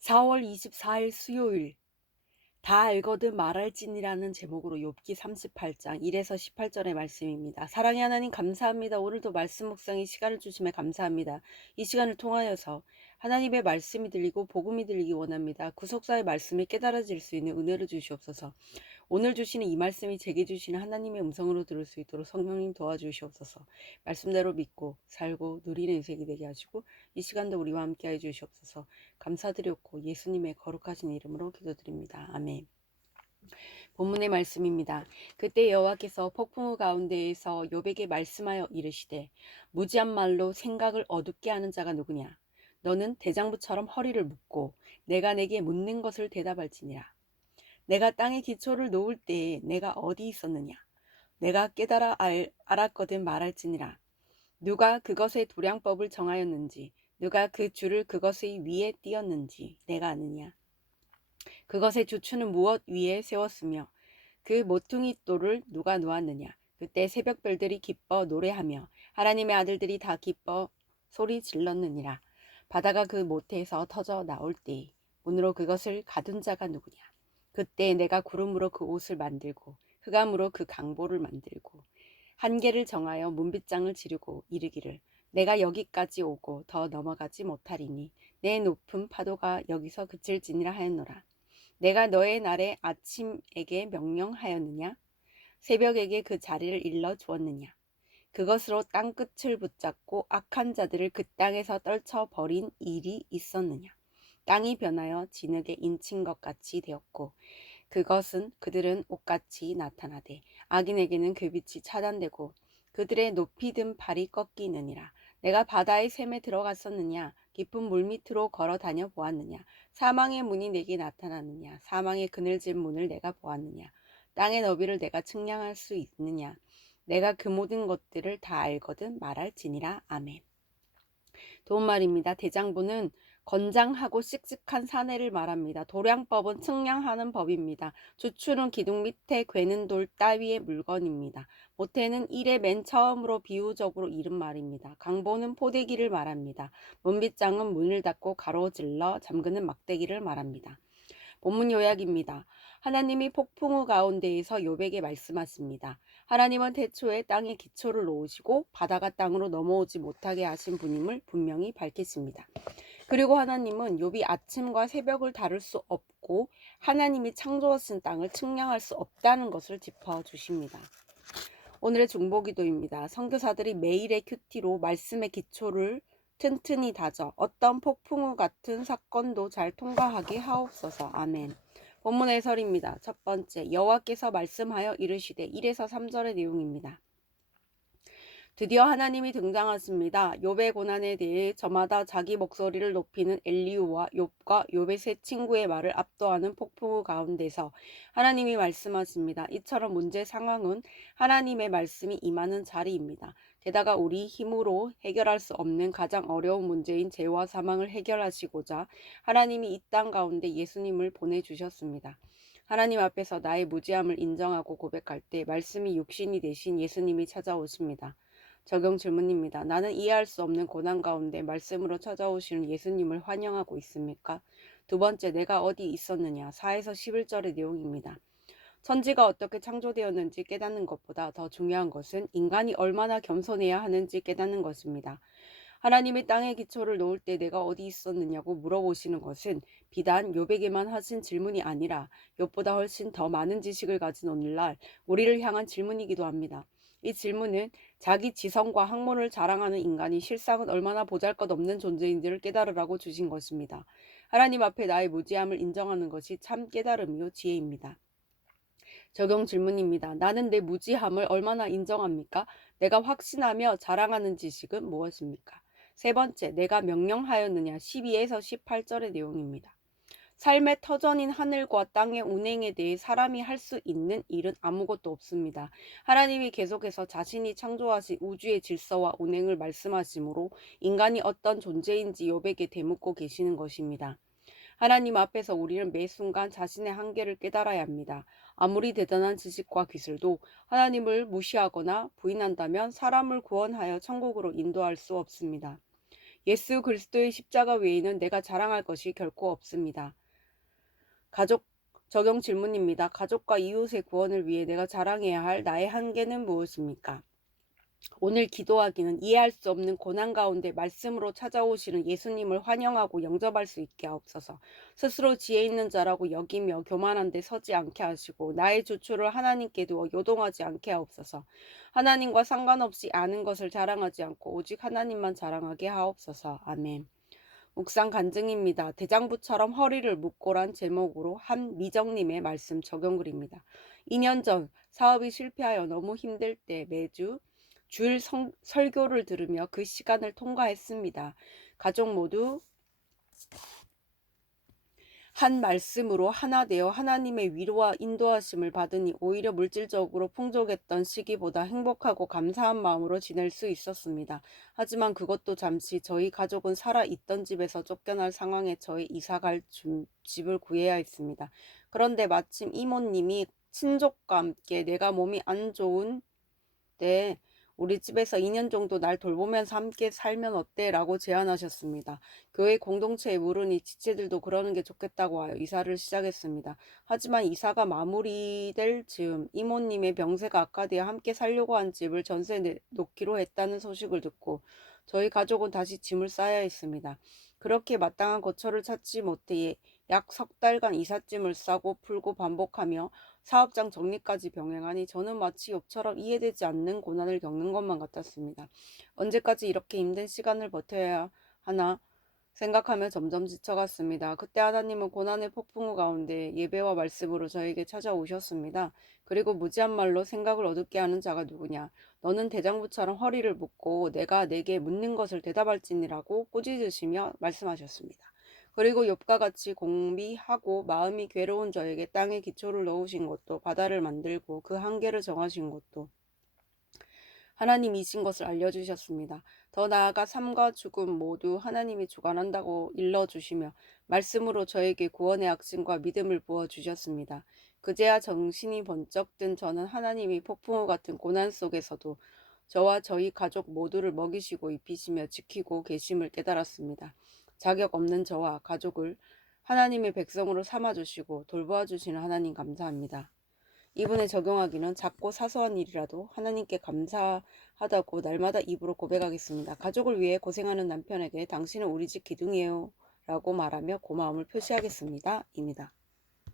4월 24일 수요일. 다 알거든 말할지니라는 제목으로 욥기 38장 1에서 18절의 말씀입니다. 사랑의 하나님 감사합니다. 오늘도 말씀 묵상의 시간을 주심에 감사합니다. 이 시간을 통하여서 하나님의 말씀이 들리고 복음이 들리기 원합니다. 구속사의 말씀이 깨달아질 수 있는 은혜를 주시옵소서. 오늘 주시는 이 말씀이 제게 주시는 하나님의 음성으로 들을 수 있도록 성령님 도와주시옵소서. 말씀대로 믿고 살고 누리는 인생이 되게 하시고 이 시간도 우리와 함께 해 주시옵소서. 감사드렸고 예수님의 거룩하신 이름으로 기도드립니다. 아멘. 본문의 말씀입니다. 그때 여호와께서 폭풍우 가운데에서 욥에게 말씀하여 이르시되 무지한 말로 생각을 어둡게 하는 자가 누구냐. 너는 대장부처럼 허리를 묶고 내가 내게 묻는 것을 대답할지니라. 내가 땅에 기초를 놓을 때에 내가 어디 있었느냐. 내가 깨달아 알았거든 말할지니라. 누가 그것의 도량법을 정하였는지 누가 그 줄을 그것의 위에 띄었는지 내가 아느냐. 그것의 주추는 무엇 위에 세웠으며 그 모퉁이 돌을 누가 놓았느냐. 그때 새벽별들이 기뻐 노래하며 하나님의 아들들이 다 기뻐 소리 질렀느니라. 바다가 그 모태에서 터져 나올 때에 문으로 그것을 가둔 자가 누구냐. 그때 내가 구름으로 그 옷을 만들고 흑암으로 그 강보를 만들고 한계를 정하여 문빗장을 지르고 이르기를 내가 여기까지 오고 더 넘어가지 못하리니 내 높은 파도가 여기서 그칠지니라 하였노라. 내가 너의 날에 아침에게 명령하였느냐? 새벽에게 그 자리를 일러 주었느냐? 그것으로 땅 끝을 붙잡고 악한 자들을 그 땅에서 떨쳐버린 일이 있었느냐? 땅이 변하여 진흙에 인친 것 같이 되었고 그것은 그들은 옷같이 나타나되 악인에게는 그 빛이 차단되고 그들의 높이 든 발이 꺾이느니라. 내가 바다의 샘에 들어갔었느냐? 깊은 물 밑으로 걸어 다녀 보았느냐? 사망의 문이 내게 나타났느냐? 사망의 그늘진 문을 내가 보았느냐? 땅의 너비를 내가 측량할 수 있느냐? 내가 그 모든 것들을 다 알거든 말할지니라. 아멘. 도움말입니다. 대장부는 건장하고 씩씩한 사내를 말합니다. 도량법은 측량하는 법입니다. 주출은 기둥 밑에 괴는 돌 따위의 물건입니다. 모태는 일의 맨 처음으로 비유적으로 이른 말입니다. 강보는 포대기를 말합니다. 문빗장은 문을 닫고 가로질러 잠그는 막대기를 말합니다. 본문 요약입니다. 하나님이 폭풍우 가운데에서 욥에게 말씀하십니다. 하나님은 태초에 땅에 기초를 놓으시고 바다가 땅으로 넘어오지 못하게 하신 분임을 분명히 밝히십니다. 그리고 하나님은 욥이 아침과 새벽을 다룰 수 없고 하나님이 창조하신 땅을 측량할 수 없다는 것을 짚어주십니다. 오늘의 중보기도입니다. 선교사들이 매일의 큐티로 말씀의 기초를 튼튼히 다져 어떤 폭풍우 같은 사건도 잘 통과하게 하옵소서. 아멘. 본문 해설입니다. 첫 번째, 여호와께서 말씀하여 이르시되 1에서 3절의 내용입니다. 드디어 하나님이 등장하십니다. 욥의 고난에 대해 저마다 자기 목소리를 높이는 엘리후와 욥과 욥의 세 친구의 말을 압도하는 폭풍우 가운데서 하나님이 말씀하십니다. 이처럼 문제 상황은 하나님의 말씀이 임하는 자리입니다. 게다가 우리 힘으로 해결할 수 없는 가장 어려운 문제인 죄와 사망을 해결하시고자 하나님이 이 땅 가운데 예수님을 보내주셨습니다. 하나님 앞에서 나의 무지함을 인정하고 고백할 때 말씀이 육신이 되신 예수님이 찾아오십니다. 적용 질문입니다. 나는 이해할 수 없는 고난 가운데 말씀으로 찾아오시는 예수님을 환영하고 있습니까? 두 번째, 내가 어디 있었느냐? 4에서 11절의 내용입니다. 천지가 어떻게 창조되었는지 깨닫는 것보다 더 중요한 것은 인간이 얼마나 겸손해야 하는지 깨닫는 것입니다. 하나님이 땅의 기초를 놓을 때 내가 어디 있었느냐고 물어보시는 것은 비단 욥에게만 하신 질문이 아니라 욥보다 훨씬 더 많은 지식을 가진 오늘날 우리를 향한 질문이기도 합니다. 이 질문은 자기 지성과 학문을 자랑하는 인간이 실상은 얼마나 보잘것없는 존재인지를 깨달으라고 주신 것입니다. 하나님 앞에 나의 무지함을 인정하는 것이 참 깨달음이요 지혜입니다. 적용 질문입니다. 나는 내 무지함을 얼마나 인정합니까? 내가 확신하며 자랑하는 지식은 무엇입니까? 세 번째, 내가 명령하였느냐? 12에서 18절의 내용입니다. 삶의 터전인 하늘과 땅의 운행에 대해 사람이 할 수 있는 일은 아무것도 없습니다. 하나님이 계속해서 자신이 창조하신 우주의 질서와 운행을 말씀하시므로 인간이 어떤 존재인지 욥에게 대묻고 계시는 것입니다. 하나님 앞에서 우리는 매 순간 자신의 한계를 깨달아야 합니다. 아무리 대단한 지식과 기술도 하나님을 무시하거나 부인한다면 사람을 구원하여 천국으로 인도할 수 없습니다. 예수 그리스도의 십자가 외에는 내가 자랑할 것이 결코 없습니다. 가족 적용 질문입니다. 가족과 이웃의 구원을 위해 내가 자랑해야 할 나의 한계는 무엇입니까? 오늘 기도하기는 이해할 수 없는 고난 가운데 말씀으로 찾아오시는 예수님을 환영하고 영접할 수 있게 하옵소서. 스스로 지혜 있는 자라고 여기며 교만한 데 서지 않게 하시고 나의 주초를 하나님께 두어 요동하지 않게 하옵소서. 하나님과 상관없이 아는 것을 자랑하지 않고 오직 하나님만 자랑하게 하옵소서. 아멘. 묵상 간증입니다. 대장부처럼 허리를 묶고란 제목으로 한미정님의 말씀 적용글입니다. 2년 전 사업이 실패하여 너무 힘들 때 매주 주일 설교를 들으며 그 시간을 통과했습니다. 가족 모두 한 말씀으로 하나 되어 하나님의 위로와 인도하심을 받으니 오히려 물질적으로 풍족했던 시기보다 행복하고 감사한 마음으로 지낼 수 있었습니다. 하지만 그것도 잠시 저희 가족은 살아있던 집에서 쫓겨날 상황에 처해 이사갈 집을 구해야 했습니다. 그런데 마침 이모님이 친족과 함께 내가 몸이 안 좋은 때 우리 집에서 2년 정도 날 돌보면서 함께 살면 어때? 라고 제안하셨습니다. 교회 공동체에 물으니 지체들도 그러는 게 좋겠다고 하여 이사를 시작했습니다. 하지만 이사가 마무리될 즈음 이모님의 병세가 악화되어 함께 살려고 한 집을 전세 놓기로 했다는 소식을 듣고 저희 가족은 다시 짐을 싸야 했습니다. 그렇게 마땅한 거처를 찾지 못해 약 석 달간 이삿짐을 싸고 풀고 반복하며 사업장 정리까지 병행하니 저는 마치 욥처럼 이해되지 않는 고난을 겪는 것만 같았습니다. 언제까지 이렇게 힘든 시간을 버텨야 하나 생각하며 점점 지쳐갔습니다. 그때 하나님은 고난의 폭풍우 가운데 예배와 말씀으로 저에게 찾아오셨습니다. 그리고 무지한 말로 생각을 어둡게 하는 자가 누구냐? 너는 대장부처럼 허리를 묶고 내가 내게 묻는 것을 대답할지니라고 꾸짖으시며 말씀하셨습니다. 그리고 욥과 같이 공비하고 마음이 괴로운 저에게 땅에 기초를 넣으신 것도 바다를 만들고 그 한계를 정하신 것도 하나님이신 것을 알려주셨습니다. 더 나아가 삶과 죽음 모두 하나님이 주관한다고 일러주시며 말씀으로 저에게 구원의 확신과 믿음을 부어주셨습니다. 그제야 정신이 번쩍 든 저는 하나님이 폭풍우 같은 고난 속에서도 저와 저희 가족 모두를 먹이시고 입히시며 지키고 계심을 깨달았습니다. 자격 없는 저와 가족을 하나님의 백성으로 삼아주시고 돌보아주시는 하나님 감사합니다. 이분에 적용하기는 작고 사소한 일이라도 하나님께 감사하다고 날마다 입으로 고백하겠습니다. 가족을 위해 고생하는 남편에게 당신은 우리 집 기둥이에요 라고 말하며 고마움을 표시하겠습니다. 입니다.